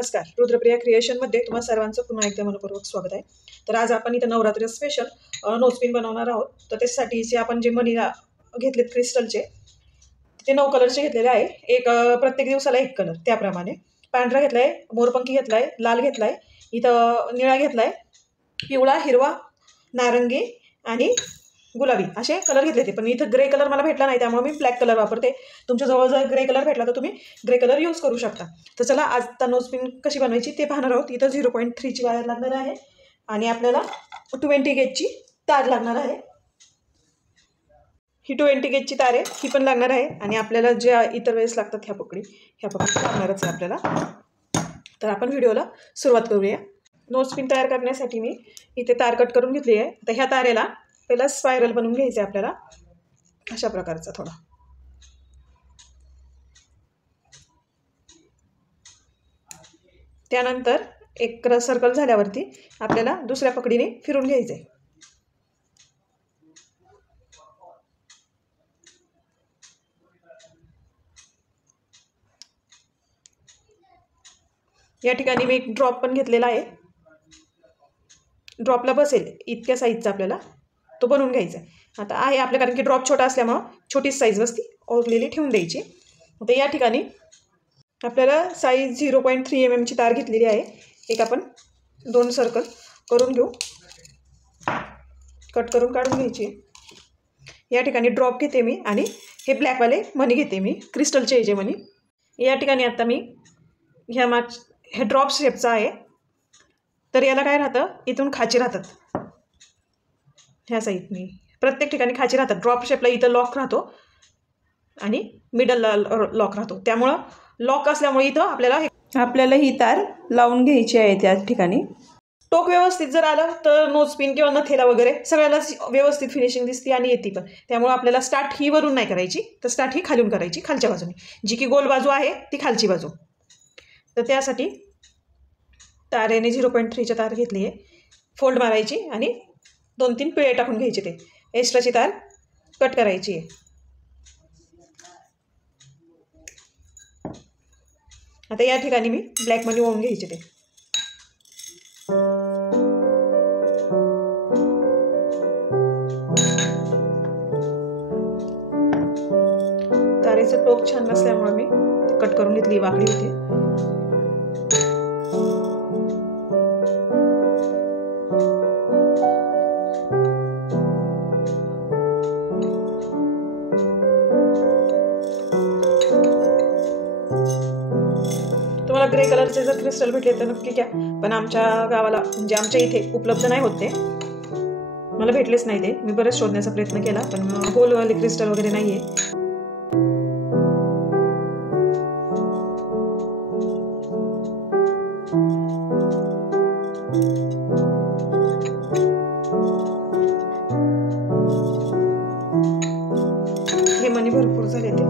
नमस्कार. रुद्रप्रिया क्रिएशनमध्ये तुम्हा सर्वांचं पुन्हा एकदा मनपूर्वक स्वागत आहे. तर आज आपण इथं नवरात्री स्पेशल नोजपिन बनवणार आहोत. तर त्यासाठीचे आपण जे मणी घेतलेत क्रिस्टलचे, ते 9 कलरचे घेतलेले आहे. एक प्रत्येक दिवसाला एक कलर, त्याप्रमाणे पांढरा घेतलाय, मोरपंखी घेतलाय, लाल घेतलाय, इथं निळा घेतलाय, पिवळा, हिरवा, नारंगी आणि गुलाबी असे कलर घेतले ते. पण इथं ग्रे कलर मला भेटला नाही, त्यामुळे मी ब्लॅक कलर वापरते. तुमच्याजवळ जर ग्रे कलर भेटला तर तुम्ही ग्रे कलर यूज करू शकता. तर चला आज नोजपिन कशी बनवायची ते पाहणार आहोत. इथं 0.3ची वायर लागणार आहे आणि आपल्याला 20 गेजची तार लागणार आहे. ही 20 गेजची तार आहे, ही पण लागणार आहे. आणि आपल्याला ज्या इतर वेळेस लागतात ह्या पकडी लागणारच आहे आपल्याला. तर आपण व्हिडिओला सुरुवात करूया. नोजपिन तयार करण्यासाठी मी इथे तार कट करून घेतली आहे. तर ह्या तारेला पहिला स्पायरल बनवून घ्यायचं आहे आपल्याला, अशा प्रकारचा थोडा. त्यानंतर एक सर्कल झाल्यावरती आपल्याला दुसऱ्या पकडीने फिरून घ्यायचं आहे. या ठिकाणी मी एक ड्रॉप पण घेतलेला आहे. ड्रॉपला बसेल इतक्या साईजचा आपल्याला तो बनवून घ्यायचा आहे. आता आहे आपल्या, कारण की ड्रॉप छोटा असल्यामुळं छोटीच साईज बसती, ओरलेली ठेवून द्यायची. आता या ठिकाणी आपल्याला साईज 0.3 mm तार घेतलेली आहे. एक आपण 2 सर्कल करून घेऊ, कट करून काढून घ्यायची. या ठिकाणी ड्रॉप घेते मी आणि हे ब्लॅकवाले मनी घेते मी, क्रिस्टलचे जे मनी. या ठिकाणी आता मी हे ड्रॉप शेपचा आहे. तर याला काय राहतं, इथून खाची राहतात, ह्या साईडनी प्रत्येक ठिकाणी खाची राहतात. ड्रॉप शेपला इथं लॉक राहतो आणि मिडलला लॉक राहतो. त्यामुळं लॉक असल्यामुळे इथं आपल्याला ही तार लावून घ्यायची आहे. त्या ठिकाणी टोक व्यवस्थित जर आलं तर नोजपिन किंवा नथेला वगैरे सगळ्यालाच व्यवस्थित फिनिशिंग दिसते आणि येते पण. त्यामुळे आपल्याला स्टार्ट ही वरून नाही करायची, तर स्टार्ट ही खालून करायची, खालच्या बाजूने. जी की गोल बाजू आहे ती खालची बाजू. तर त्यासाठी तारेने 0.3च्या तार घेतली आहे, फोल्ड मारायची आणि 2-3 पिळे टाकून घ्यायचे. ते एक्स्ट्राची तार कट करायची आहे. आता या ठिकाणी मी ब्लॅक मनी ओवून घ्यायचे. ते तारेचं टोक छान नसल्यामुळे मी कट करून घेतली, वाकडी होती. तुम्हाला ग्रे कलरचे जर क्रिस्टल भेटले तर नक्की घ्या, पण आमच्या गावाला म्हणजे आमच्या इथे उपलब्ध नाही होते, मला भेटलेच नाही ते. मी बरेच शोधण्याचा प्रयत्न केला पण गोलवाले क्रिस्टल वगैरे नाही आहे. हे मनी भरपूर झाले ते.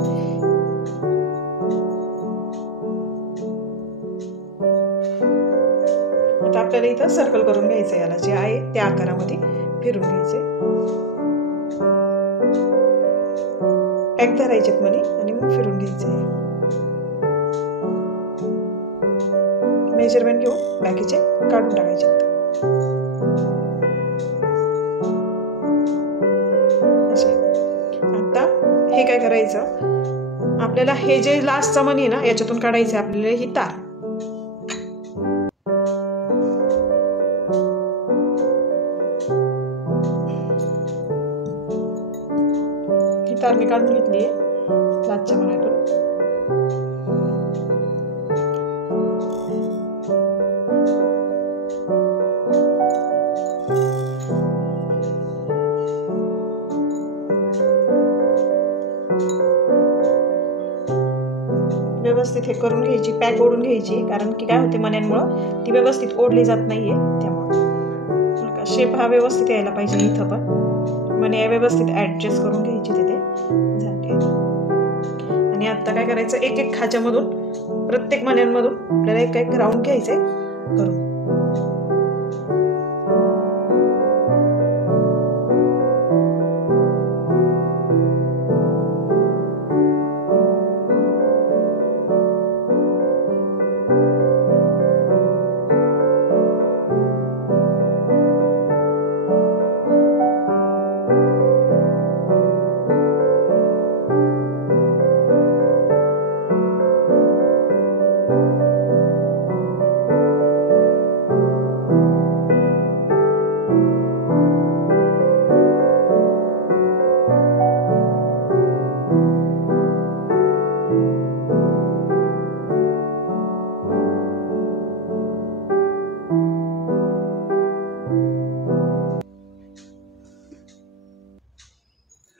आता आपल्याला इथं सर्कल करून घ्यायचं, याला जे आहे त्या आकारामध्ये फिरून घ्यायचे. पॅक धरायचेत मनी आणि मग फिरून घ्यायचे. मेजरमेंट घेऊन बाकीचे काढून टाकायचे. असे आता हे काय करायचं, आपल्याला हे जे लास्टचा मनी आहे ना, याच्यातून काढायचं आपल्याला ही तार. तार मी काढून घेतली आहे लास्टच्या मण्यातून. व्यवस्थित हे करून घ्यायची, पॅक ओढून घ्यायची, कारण की काय होते मण्यांमुळं ती व्यवस्थित ओढली जात नाहीये. त्यामुळे शेप हा व्यवस्थित यायला पाहिजे. इथं पण मने व्यवस्थित ॲडजस्ट करून घ्यायची तिथे झाली. आणि आता काय करायचं, एक एक खाच्यामधून प्रत्येक मण्यांमधून आपल्याला एक एक राऊंड घ्यायचे करून.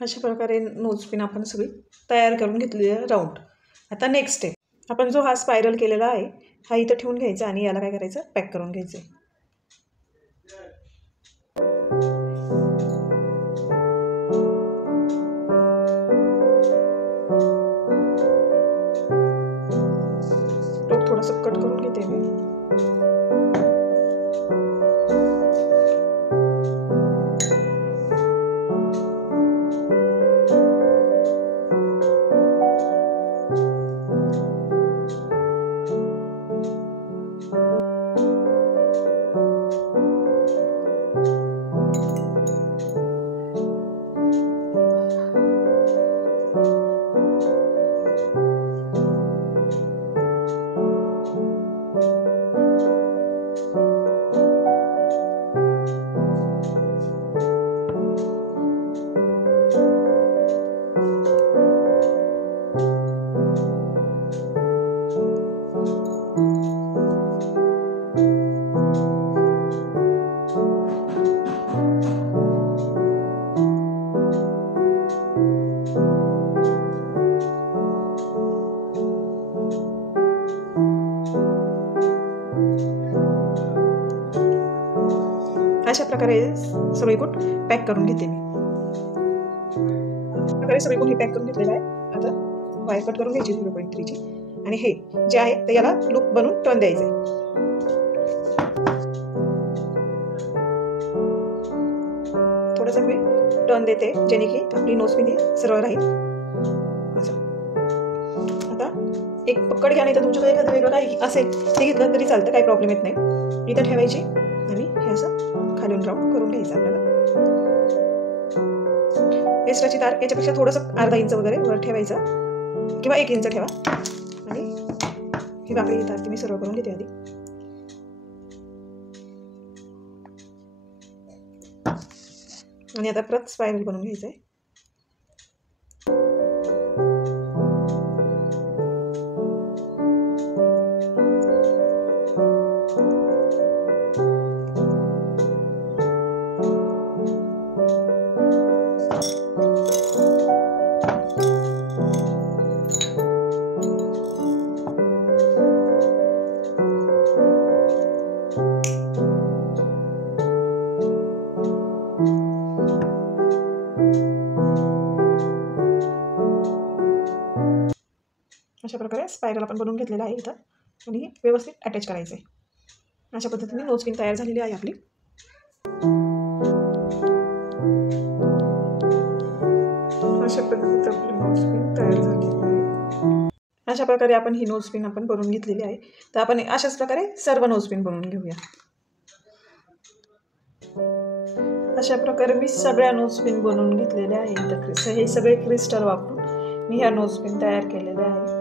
अशा प्रकारे नोजपिन आपण सगळी तयार करून घेतलेली आहे राऊंड. आता नेक्स्ट स्टेप, आपण जो हा स्पायरल केलेला आहे हा इथं ठेवून घ्यायचा आणि याला काय करायचं, पॅक करून घ्यायचं आहे. थोडंसं कट करून घेते मी. अशा प्रकारे सगळीकडून पॅक करून घेते मी. प्रकारे सगळीकडून हे पॅक करून घेतलेलं आहे. आता वायर कट करून घ्यायची 0.3ची आणि हे जे आहे ते याला लूप बनवून टर्न द्यायचं आहे. थोडंसं मी टर्न देते जेणे की आपली नोजपिन ही सरळ राहील. असं आता एक पकड घ्या, नाही तर तुमच्याकडे एखादं वेगळं काही असेल ते घेतलं तरी चालतं, काही प्रॉब्लेम येत नाही. इथं ठेवायची आणि हे असं खालून राऊंड करून घ्यायचं आपल्याला. एक्स्ट्राची तार याच्यापेक्षा थोडंसं अर्धा इंच वगैरे वर ठेवायचं किंवा 1 इंच ठेवा आणि ही वाकडी तार ती मी सरळ करून घेते आधी. आणि आता परत स्पायरल बनवून घ्यायचं आहे. अशा प्रकारे स्पायरल आपण बनवून घेतलेला आहे इथं आणि व्यवस्थित अटॅच करायचं आहे. अशा पद्धतीने नोजपिन तयार झालेली आहे आपली. अशा पद्धतीने आपली नोजपिन तयार झालेली आहे. अशा प्रकारे आपण ही नोजपिन आपण बनवून घेतलेली आहे. तर आपण अशाच प्रकारे सर्व नोजपिन बनवून घेऊया. अशा प्रकारे मी सगळ्या नोजपिन बनवून घेतलेल्या आहे. हे सगळे क्रिस्टल वापरून मी ह्या नोजपिन तयार केलेल्या आहे.